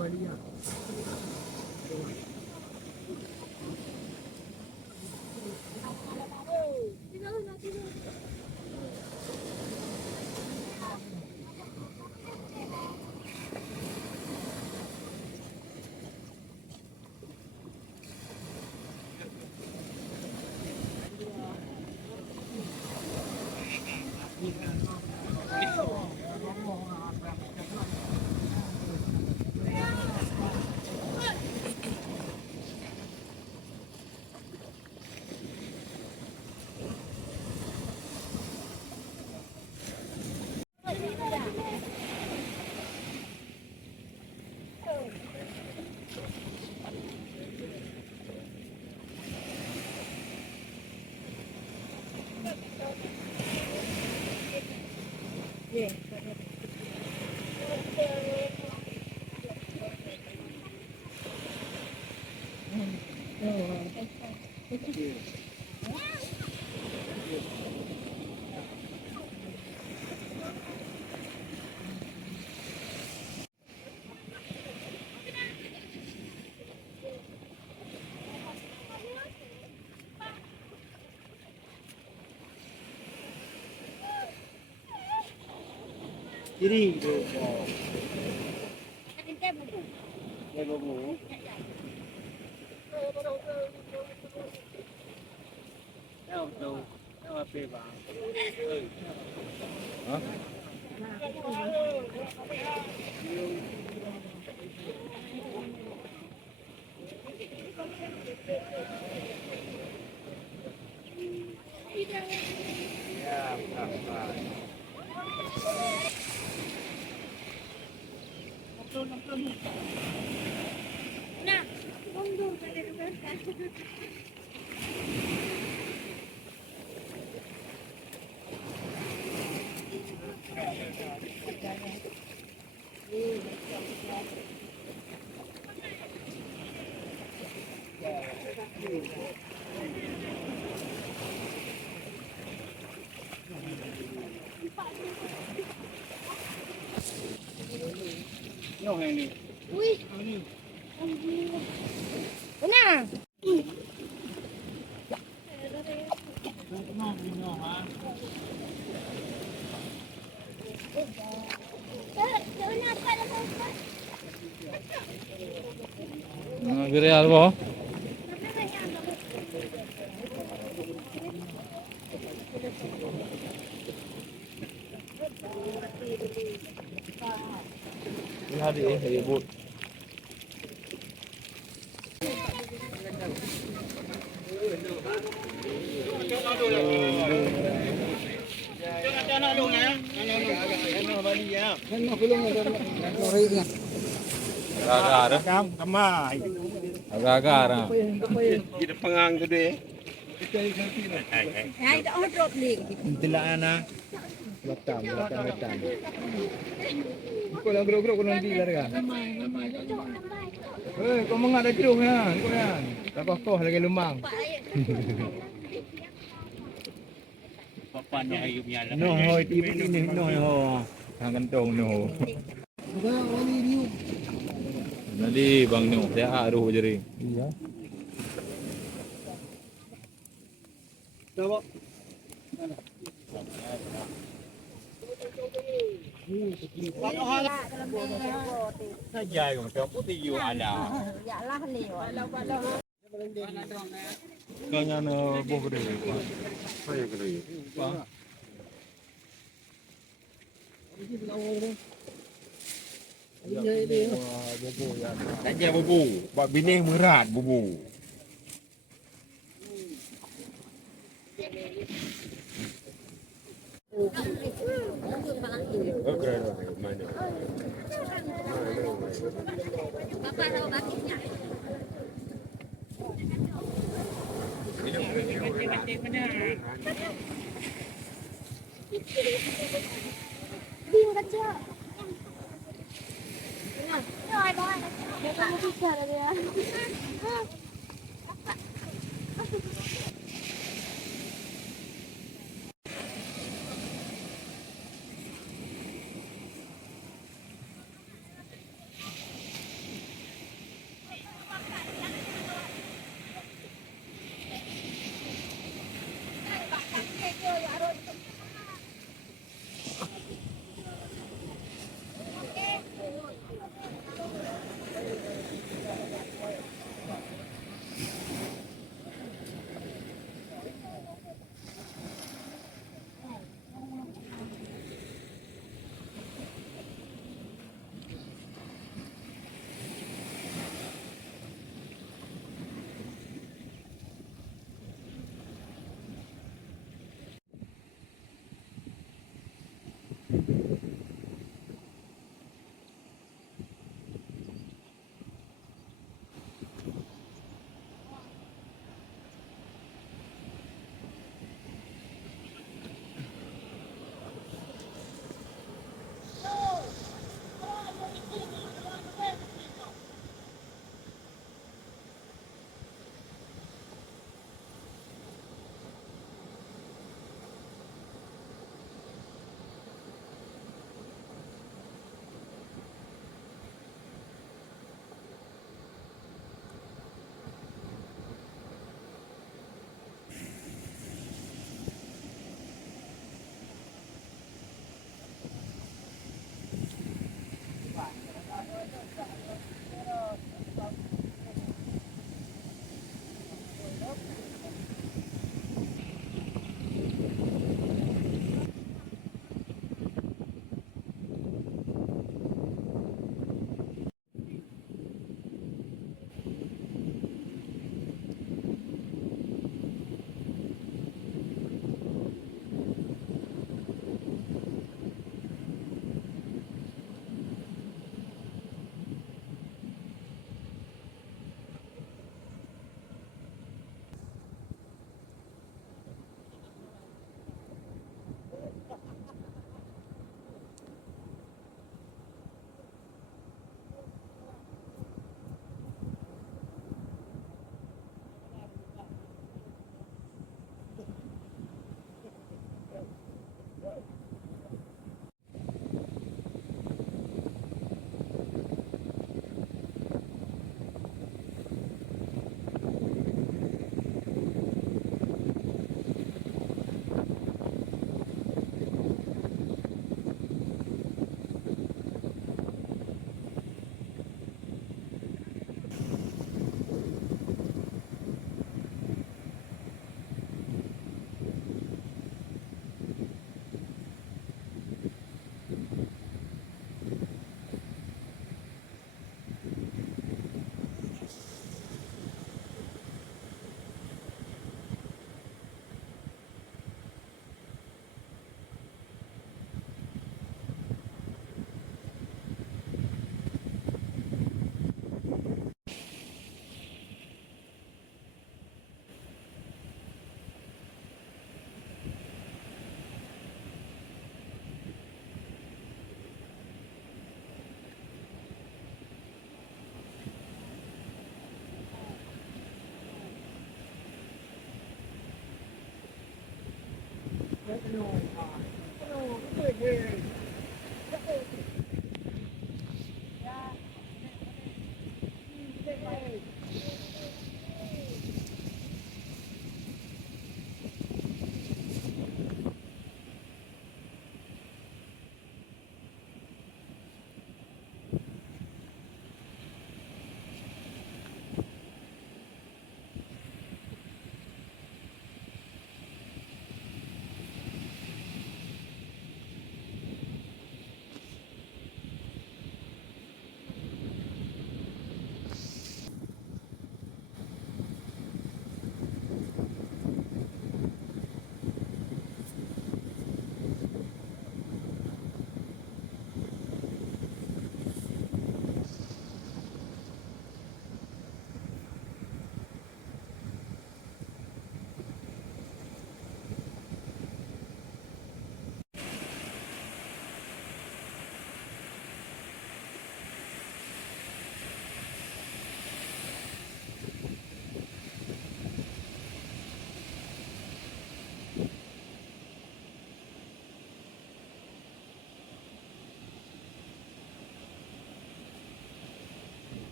Maria. Kiri tu. Lebar bu. Tahu tu. Tahu apa bang? Hah? Ya, apa? Nah, mundur pada depan. Noh yang ni. Wih, mana? Gereal boh. Lihat ini ribut. Anak long ya. Anak balik ya. Anak belum ada. Anak Agak-agak. Kam, kamai. Agak-agak. Kita pengang tu deh. Hai, dah drop ni. Tidak ana. Batam. Kau lang gerok-gerok kau nanti lah kan. Kau mengak dah jeruk ya. Kau kan. Tak kokoh lagi lumang. Papan yang ayub nyala. Noh hoi tipu ini noh ho. Hang kantong noh. Nanti bang Nuh, saya aruh jadi. Iya. Coba. Saja yang macam putih you ada. Ya lah ni. Kanya no boh gede. Saya gede. Saja bubu. Buat bini berat bubu. Okey, mana? Bapak tahu bakitnya. Bing kecil. Rồi bye. Để con đi chờ rồi.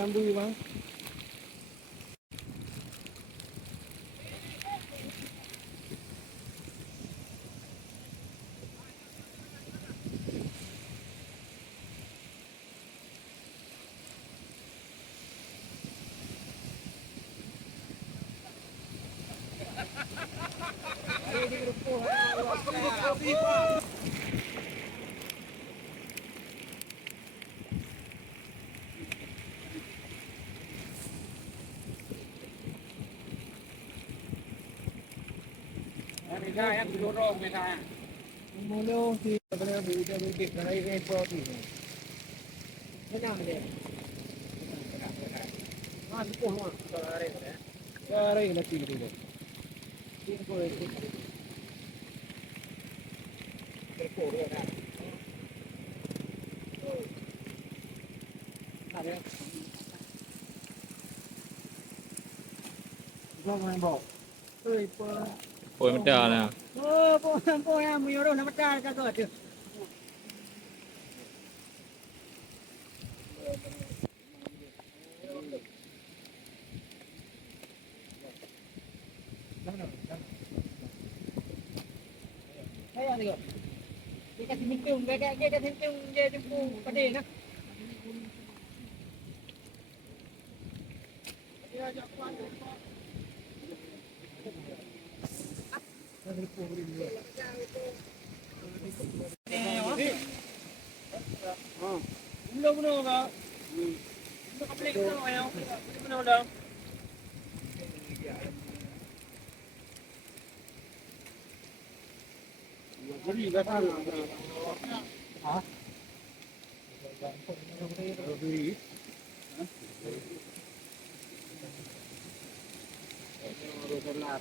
Rambu bang.ไม่ใช่ครับดูโรคไม่ใช่ Mulu si benar muda mungkin kalau ini import ini. Senang dia. Masuk pun Kare nak tinggi tu. Tinggi itu. Ekor dia. Ada. Kau main bol. Oi, pun. ป่วยมันด่าเลย Oh, pun yang muyurun nama dah kagak tu. Saya ni kok. Dia kasi mintung, dia kasi mintung dia jumpa pada nak. Dia ajak puan. Belum ka. Belum kaplik na ayaw. Belum daw. Jadi ka pa. Ha? Beri. Dolar.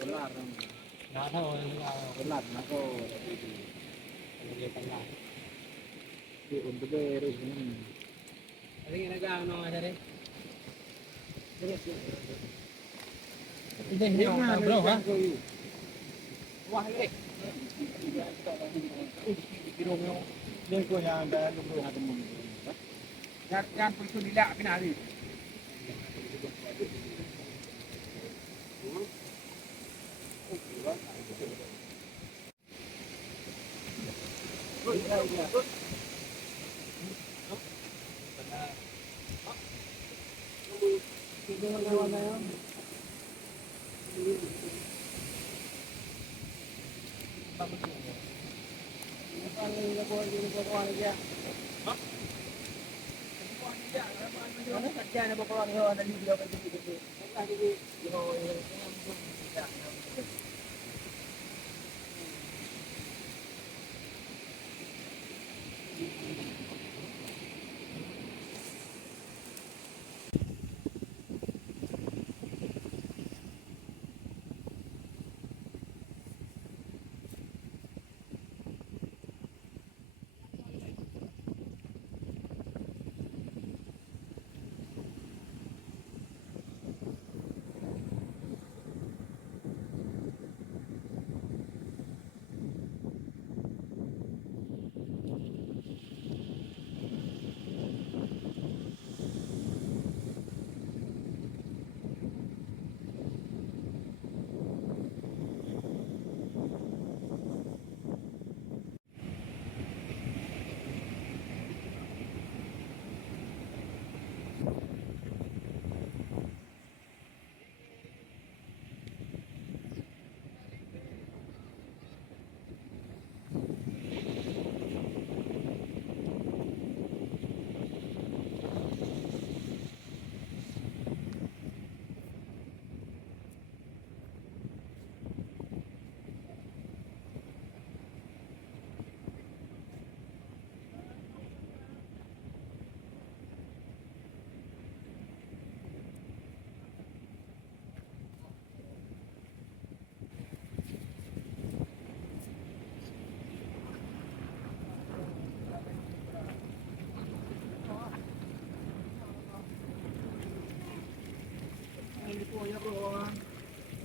Dolar. Nah, dolar na ko. Untuk beres ini. Ada yang nak ano ada ni? Ini mana bro? Wah ni. Kilo ni. Ni ko yang ada lu ada mun. Jangan pergi dilak kena ni.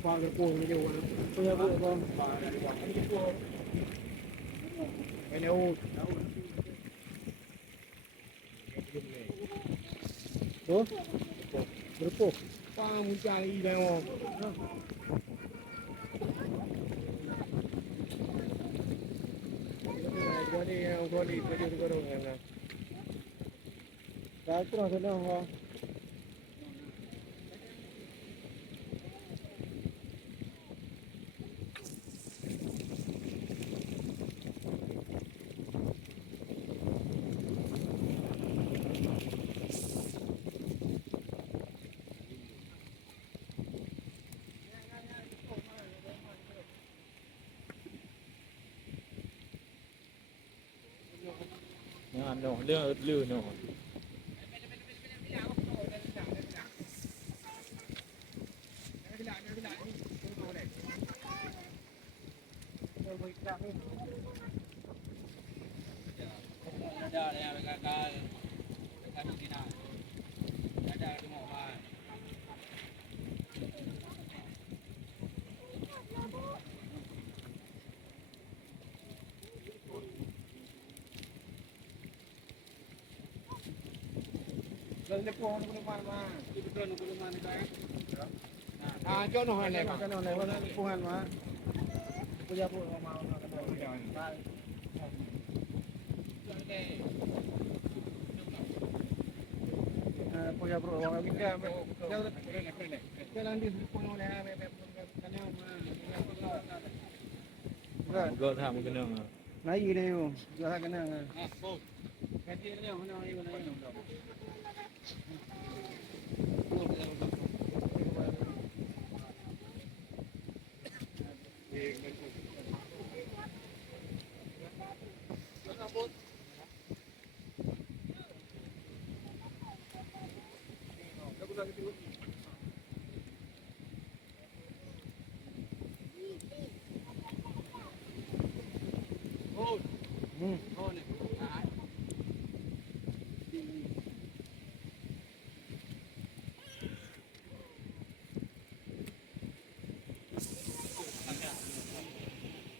Qua cái cuồng cái điều tôi ra vụ con cái nêu đó berapa pang mencari demo gua di kerja kan dah kurang senang ha. งานโน่เรื่องลื่นโน่ Ada yang gagal kami tidak. Ada di mau. Lalu pohon kuliman mah, itu kan kuliman itu kan. Ah, jono hane mah. Jono hane, mana pohon mah. Punya pun mau nak kena. Punya bro, orang kita, jalan di pohon ni, kena mah. Gỡ thảm cái nương à. Lấy gì đây không? Giờ hai cái nào à? Cái gì đây không? Nó đi vào đây không?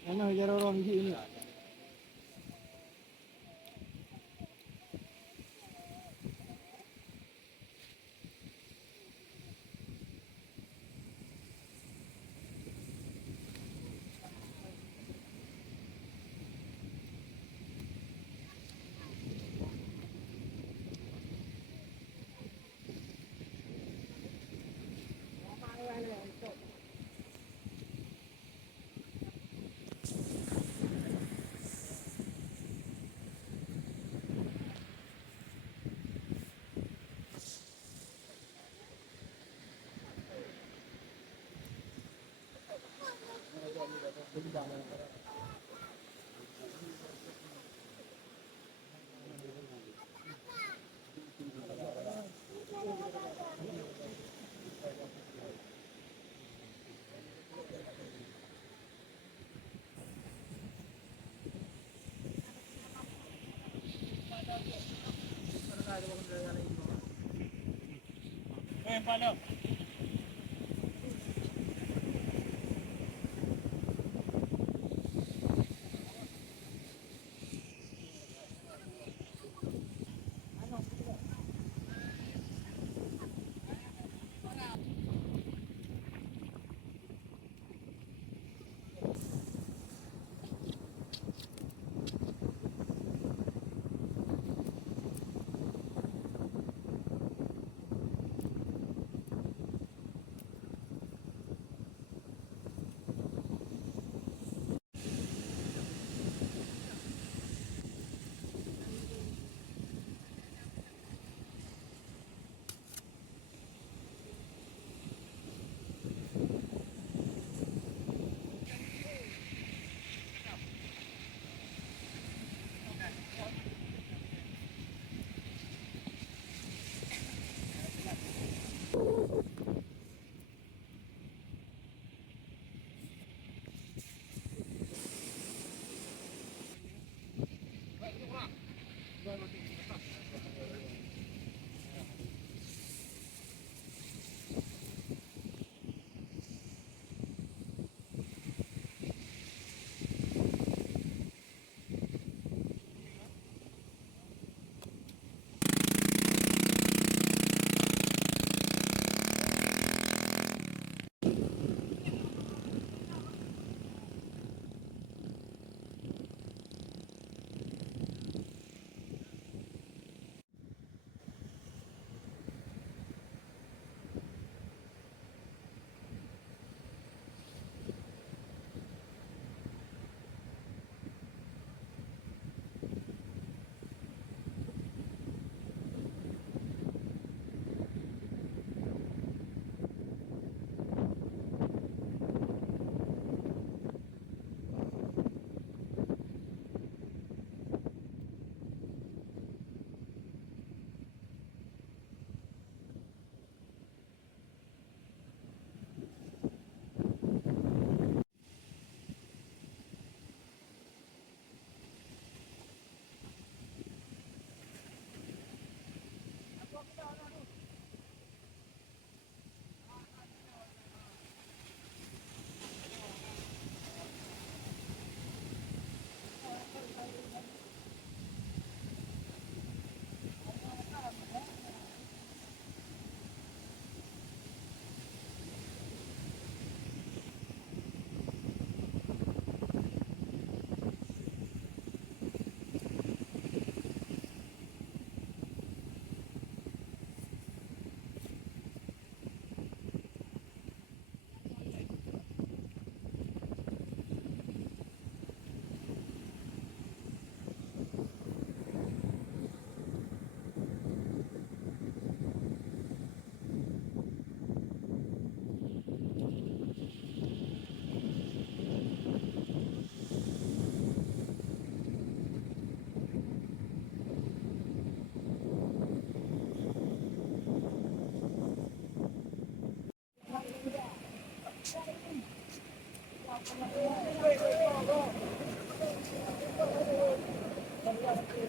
Ano, yaro ron di ini. Paano?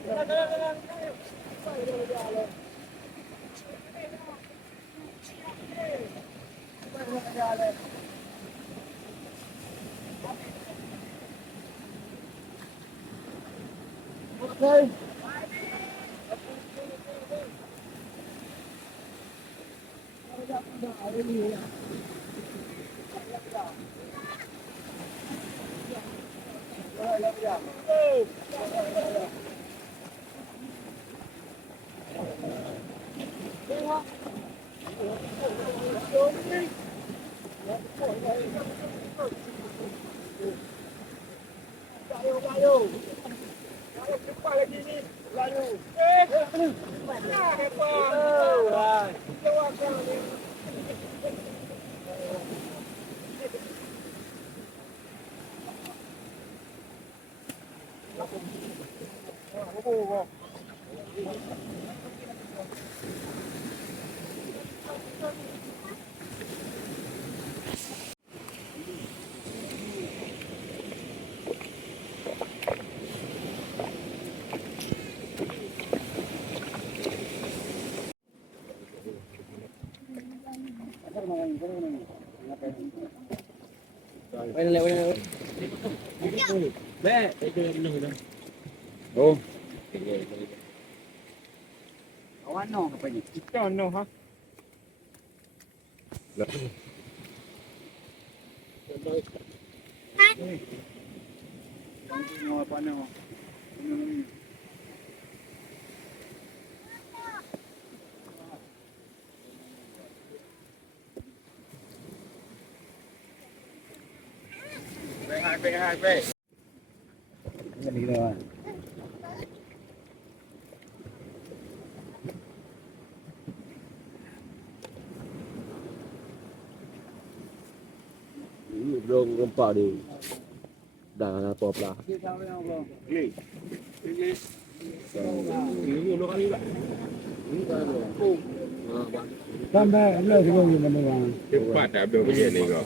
Okay. Oh. Awan no apa ni? Ikan no ha. No apa no. Hai. Ini dia. Belum rempak dia. Dah apa pula. Sampai belah 3 bulan. Cepat dah habis kerja ni kau.